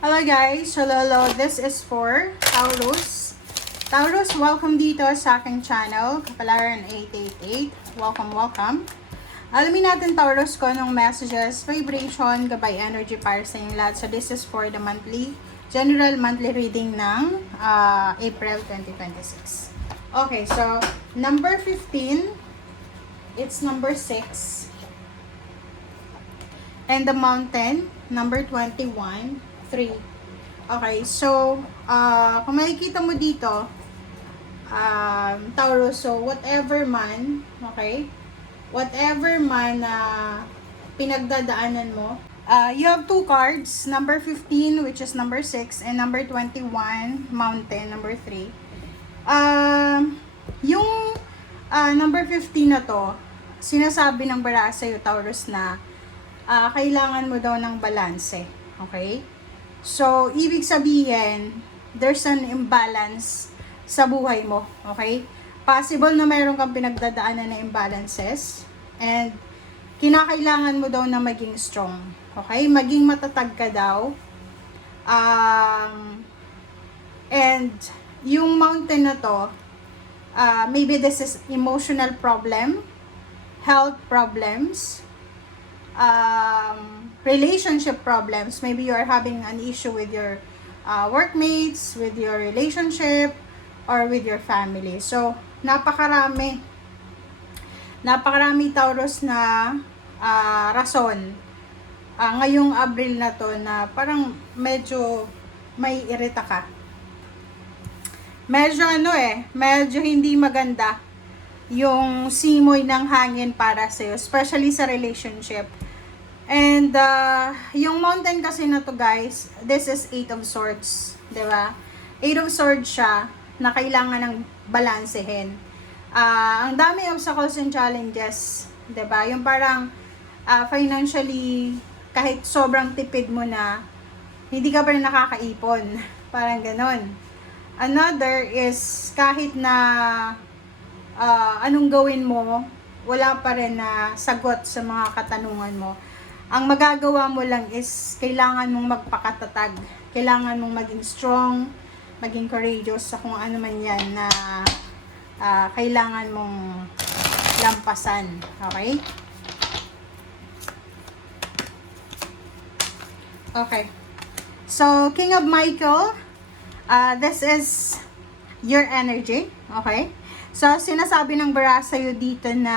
Hello guys, hello. This is for Taurus. Taurus, welcome dito sa aking channel, Kapalaran 888. Welcome. Alamin natin Taurus ko anong messages, vibration, gabay energy para sa inyong lahat. So this is for the general monthly reading ng April 2026. Okay, so number 15, it's number 6. And the mountain, number 21. 3. Okay, so, kung makikita mo dito, Taurus, so whatever man, okay, whatever man na pinagdadaanan mo, you have two cards, number 15, which is number 6, and number 21, mountain, number 3. Yung number 15 na to, sinasabi ng baraha sa'yo, Taurus, na kailangan mo daw ng balanse, okay? So, ibig sabihin, there's an imbalance sa buhay mo, okay? Possible na mayroon kang pinagdadaanan na imbalances and kinakailangan mo daw na maging strong, okay? Maging matatag ka daw. And yung mountain na to, maybe this is emotional problem, health problems, relationship problems. Maybe you are having an issue with your workmates, with your relationship, or with your family. So, napakarami Taurus na rason ngayong Abril na to na parang medyo may irita ka. Medyo hindi maganda yung simoy ng hangin para sa'yo, especially sa relationship. And yung mountain kasi na to guys, this is 8 of Swords, di ba? 8 of Swords siya na kailangan ng balansehin. Ang dami obstacles and challenges, di ba? Yung parang financially, kahit sobrang tipid mo na, hindi ka pa rin nakakaipon. Parang ganon. Another is kahit na anong gawin mo, wala pa rin na sagot sa mga katanungan mo. Ang magagawa mo lang is kailangan mong magpakatatag. Kailangan mong maging strong, maging courageous sa kung ano man yan na kailangan mong lampasan. Okay? Okay. So, King of Michael, this is your energy. Okay? So, sinasabi ng baraha sa'yo dito na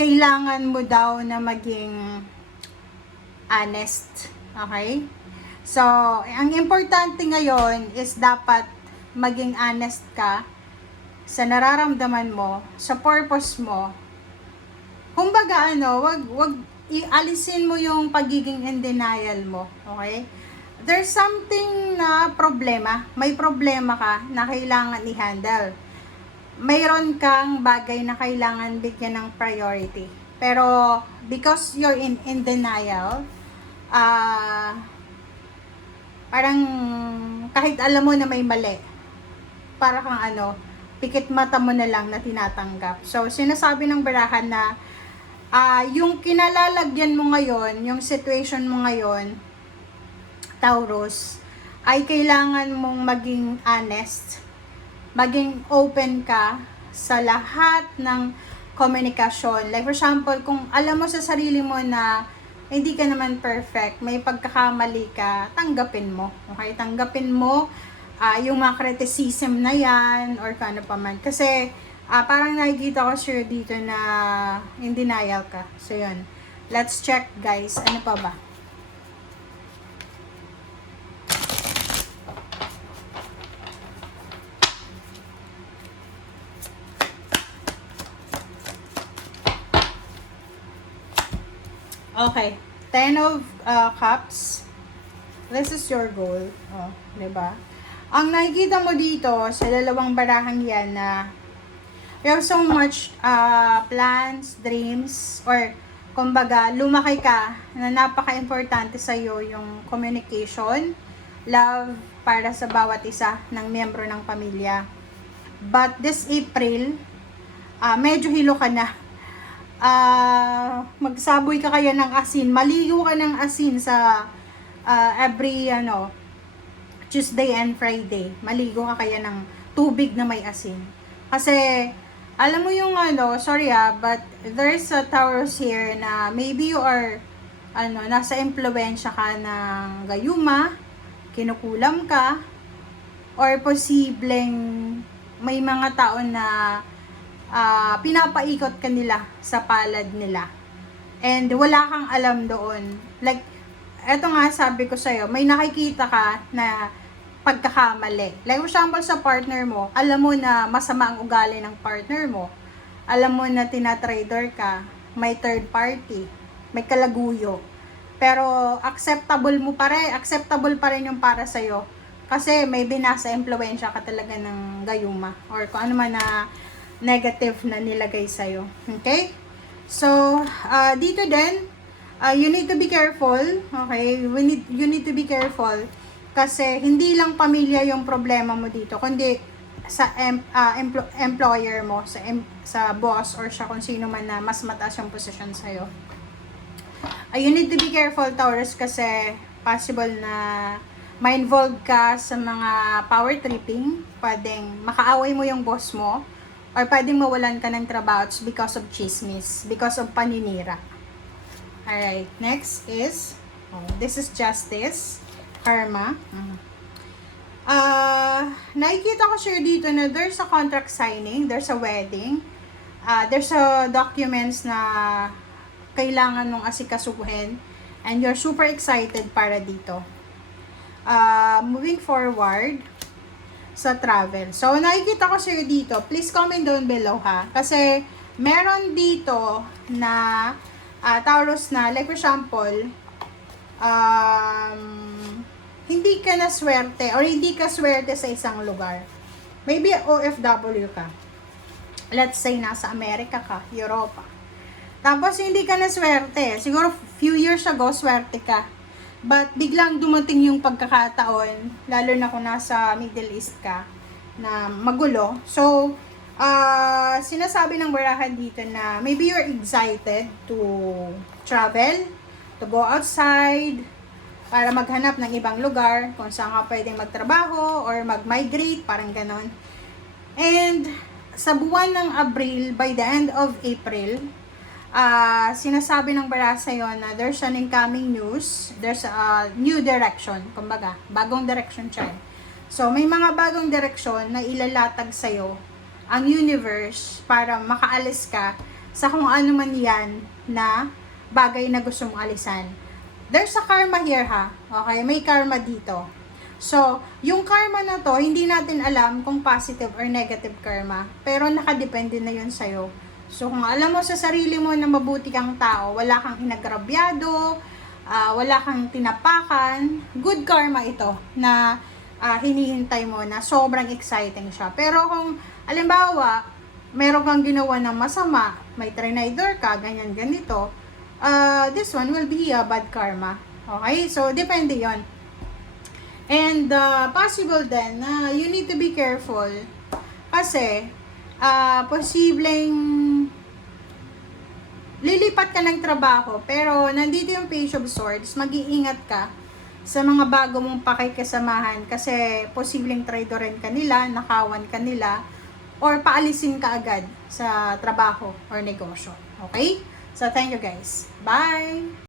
kailangan mo daw na maging honest. Okay? So, ang importante ngayon is dapat maging honest ka sa nararamdaman mo, sa purpose mo. Kumbaga wag ialisin mo yung pagiging in denial mo. Okay? There's something na problema. May problema ka na kailangan i-handle. Mayroon kang bagay na kailangan bigyan ng priority. Pero, because you're in denial, parang kahit alam mo na may mali, para kang pikit mata mo na lang na tinatanggap. So, sinasabi ng barahan na, yung kinalalagyan mo ngayon, yung situation mo ngayon, Taurus, ay kailangan mong maging honest, maging open ka sa lahat ng komunikasyon. Like for example, kung alam mo sa sarili mo na hindi ka naman perfect, may pagkakamali ka, tanggapin mo. Okay? Tanggapin mo yung mga criticism na yan or kung ano pa man. Kasi parang nakikita ko sure dito na in denial ka. So yun. Let's check guys. Ano pa ba? Okay. 10 of Cups. This is your goal. Oh, diba? Ang nakikita mo dito sa dalawang barahang yan na you have so much plans, dreams, or kumbaga, lumaki ka na napaka-importante sa'yo yung communication, love para sa bawat isa ng miyembro ng pamilya. But this April, medyo hilo ka na. Magsaboy ka kaya ng asin, maligo ka ng asin sa every Tuesday and Friday. Maligo ka kaya ng tubig na may asin. Kasi, alam mo yung sorry but there's a Taurus here na maybe you are, nasa impluensya ka ng gayuma, kinukulam ka, or posibleng may mga tao na pinapaikot ka nila sa palad nila. And wala kang alam doon. Like, eto nga sabi ko sa'yo, may nakikita ka na pagkakamali. Like, for example, sa partner mo, alam mo na masama ang ugali ng partner mo. Alam mo na tinatrader ka, may third party, may kalaguyo. Pero, acceptable pa rin yung para sa'yo. Kasi may binasa impluensya ka talaga ng gayuma. Or kung ano man na negative na nilagay sa'yo. Okay? So, dito din, you need to be careful. Okay? You need to be careful. Kasi hindi lang pamilya yung problema mo dito, kundi sa employer mo, sa boss or sa kung sino man na mas mataas yung posisyon sa'yo. You need to be careful, Taurus, kasi possible na ma-involve ka sa mga power tripping. Pwedeng makaaway mo yung boss mo, or pwedeng mawalan ka ng trabaho because of chismis, because of paninira. Alright, next is, this is justice. Karma. Nakikita ko sure dito na there's a contract signing, there's a wedding, there's a documents na kailangan mong asikasuhin, and you're super excited para dito. Moving forward sa travel. So, nakikita ko sure dito, please comment down below ha, kasi meron dito na Taurus na, like for example, hindi ka na swerte or hindi ka swerte sa isang lugar. Maybe OFW ka. Let's say nasa Amerika ka, Europa. Tapos hindi ka na swerte. Siguro few years ago swerte ka. But biglang dumating yung pagkakataon, lalo na kung nasa Middle East ka, na magulo. So, sinasabi ng barahan dito na maybe you're excited to travel, to go outside, para maghanap ng ibang lugar kung saan ka pwedeng magtrabaho or mag-migrate, parang ganon. And sa buwan ng Abril, by the end of April, sinasabi ng bara sa'yo na there's an incoming news, there's a new direction, kumbaga, bagong direction siya. So, may mga bagong direksyon na ilalatag sa'yo ang universe para makaalis ka sa kung ano man yan na bagay na gusto mong alisan. There's a karma here ha. Okay, may karma dito. So, yung karma na to, hindi natin alam kung positive or negative karma. Pero nakadepende na yun sa'yo. So, kung alam mo sa sarili mo na mabuti kang tao, wala kang inagrabyado, wala kang tinapakan, good karma ito na hinihintay mo na sobrang exciting siya. Pero kung, alimbawa, meron kang ginawa ng masama, may trinidor ka, ganyan ganito, this one will be a bad karma. Okay? So, depende yon. And, possible din na you need to be careful kasi, posibleng lilipat ka ng trabaho pero nandito yung Page of Swords, mag-iingat ka sa mga bago mong pakikisamahan kasi posibleng traidorin ka nila, nakawan ka nila, or paalisin ka agad sa trabaho or negosyo. Okay? So, thank you guys. Bye!